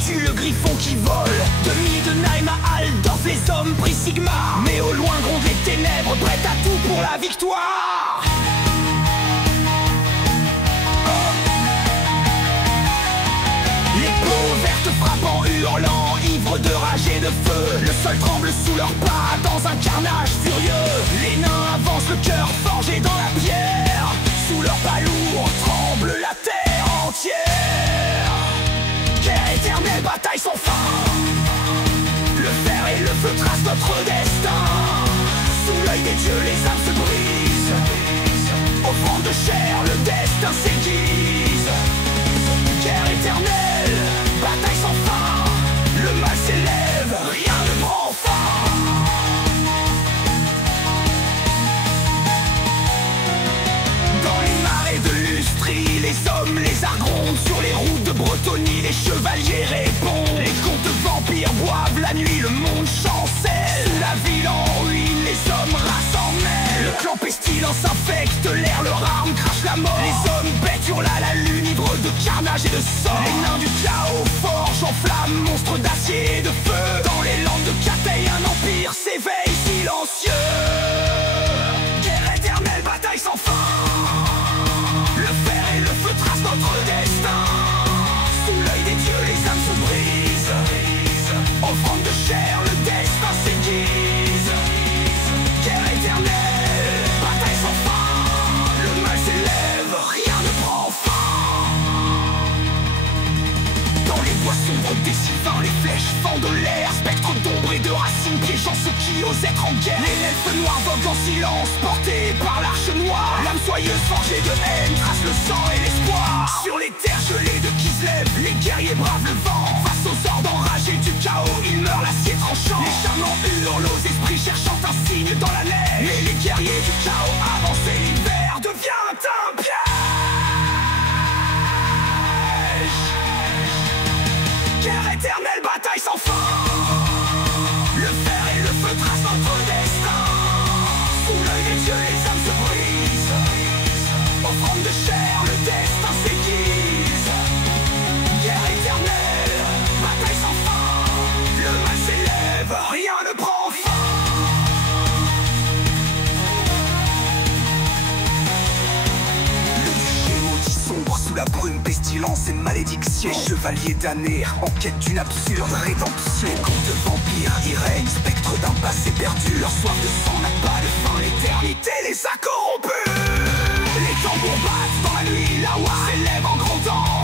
Entends-tu le griffon qui vole de Middenheim à Altdorf, les hommes pris Sigma. Mais au loin grondent les ténèbres, prêtes à tout pour la victoire. Les peaux vertes frappent en hurlant, ivres de rage et de feu. Le sol tremble sous leurs pas dans un carnage furieux. Les nains avancent le cœur forgé dans la pierre. Sous leurs pas lourds tremble la terre entière. Guerre éternelle, bataille sans fin. Le fer et le feu tracent notre destin. Sous l'œil des dieux, les âmes se brisent. Offrande de chair, le destin s'aiguise. Guerre éternelle, bataille sans fin. Le mal s'élève, rien ne prend fin. Dans les marais de Lustrie, les hommes, les argondes. Sur les routes de Bretonie, les chevaliers répondent. Les contes vampires boivent la nuit, le monde chancelle. Sous la ville en ruine, les hommes rassemblent. Le clan pestilence infecte l'air, leur arme crache la mort. Les hommes bêtes hurlent à la lune, ivres de carnage et de sang. Les nains du chaos forgent en flammes, monstres d'acier et de feu. Dans les landes de Cathay, un empire s'éveille silencieux. Guerre éternelle, bataille sans fin. Le fer et le feu tracent notre destin. Sous l'œil des dieux, les âmes se brisent. Offrande de chair, le destin s'aiguise. Guerre éternelle, bataille sans fin. Le mal s'élève, rien ne prend fin. Dans les bois sombres des sylvains, les flèches fendent l'air. Spectres d'ombre et de racines piégeant ceux qui osent être en guerre. Les elfes noirs voguent en silence, portés par l'arche noire. L'âme soyeuse forgée de haine trace le sang et l'espoir. Sur les terres gelées de Kislev, les guerriers bravent le vent. Face aux ordres enragés du chaos, ils meurent l'acier tranchant. Les charmants hurlent aux esprits cherchant un signe dans la neige. Mais les guerriers du chaos avancent et l'hiver devient un piège. Guerre éternelle, bataille sans fin. Le fer et le feu tracent notre destin. Sous l'œil des dieux, les âmes se brisent. Offrande de chair, le destin s'aiguise. Guerre éternelle, bataille sans fin. Le mal s'élève, rien ne prend fin. Le duché maudit sombre sous la brume, pestilence et malédiction. Les chevaliers damnés en quête d'une absurde rédemption. Les contes de vampires y règnent, spectres d'un passé perdu. Leur soif de sang n'a pas de fin, l'éternité les a corrompus. Les tambours battent dans la nuit, la voix s'élève en grondant.